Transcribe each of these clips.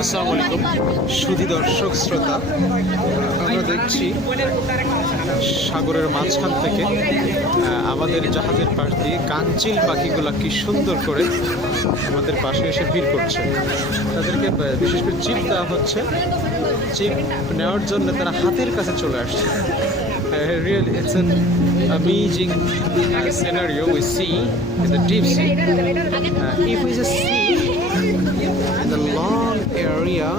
আসসালামু আলাইকুম সুধী দর্শক শ্রোতা, আমরা দেখছি সাগরের মাঝখান থেকে আমাদের জাহাজের পাশ দিয়ে কাঞ্চিল পাখিগুলো কি সুন্দর করে আমাদের পাশে এসে ভিড় করছে। তাদেরকে বিশেষ করে চিপ দেওয়া হচ্ছে। চিপ নেওয়ার জন্য তারা হাতের কাছে চলে আসছে। Really, it's an amazing scenario we see in the deep sea. If we just see the long area,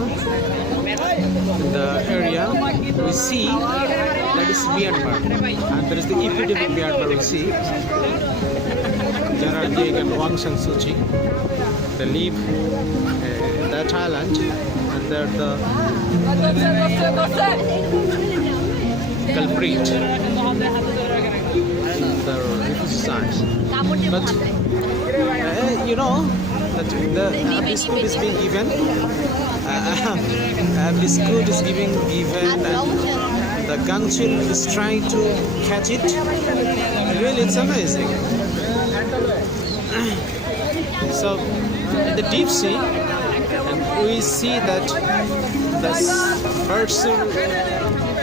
we see that is Myanmar, and there is the equity of Myanmar we see. There are Dieng and Aung San Suu Kyi. They live in that island, and they're the culprit, the refugee sites. But you know that the biscuit is being given. Biscuit is given, and the ganchil is trying to catch it. Really, it's amazing. So, in the deep sea, we see that the birds are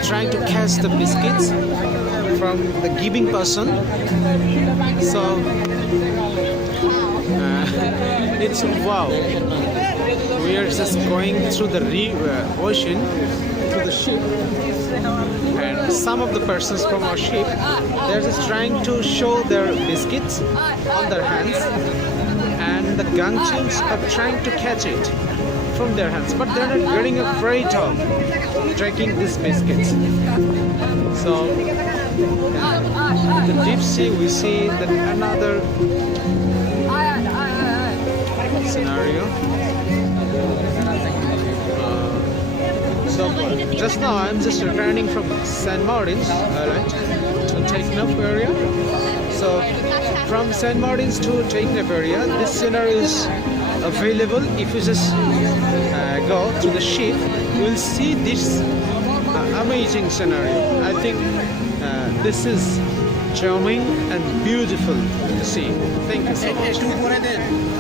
trying to catch the biscuits from the giving person. So it's wow. We are just going through the ocean to the ship, and some of the persons from our ship, they're just trying to show their biscuits on their hands, and the ganchils are trying to catch it from their hands, but they're not getting afraid of taking these biscuits. So in the deep sea we see that another scenario. So just now I'm just returning from St. Martin's Island to Takenap area. So from St. Martin's to Takenap area, this scenario is available. If you just go to the ship, you will see this amazing scenario. I think this is charming and beautiful to see. Thank you so much.